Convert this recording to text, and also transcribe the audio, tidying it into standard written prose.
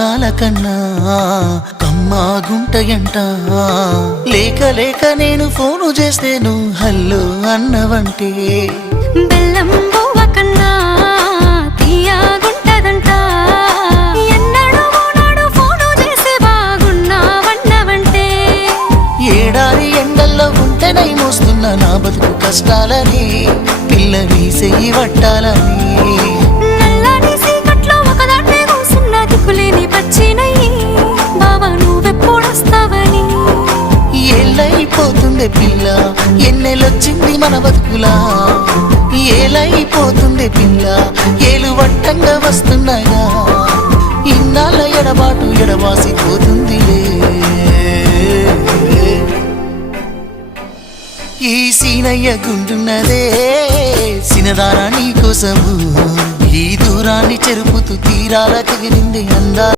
మధురాల కన్నా కమ్మా గుంటయంట. లేక లేక నేను ఫోను చేస్తే నువ్వు హల్లో అన్నవంటే బెల్లం బువ్వ కన్నా తీయగుంటదంట. ఎన్నడూ నాడు ఫోను చేసే బాగున్నావన్నవంటే ఏడాది ఎండల్లో ఉంటేనై మోస్తున్న నా బతుకు కష్టాలని పిల్లని చెయ్యి పట్టాలని. నల్లని సీకట్లో ఒకదాన్నే కూసున్న దిక్కులేని పచ్చినయ్యి బావా నువ్వెప్పుడొస్తావని. ఏళ్ళైపోతుండే పిల్ల ఎన్నెలొచ్చింది మన బతుకులా. ఏలైపోతుండే పిల్ల ఏలు వట్టంగా వస్తున్నాయా. ఇన్నాళ్ళ ఎడబాటు ఎడవాసిపోతుందిలే. ఈ సీనయ్య గుండున్నదే సినదారా నీ కోసము. ఈ దూరాన్ని చెరుపుతూ తీరాల తెగిరింది అందా.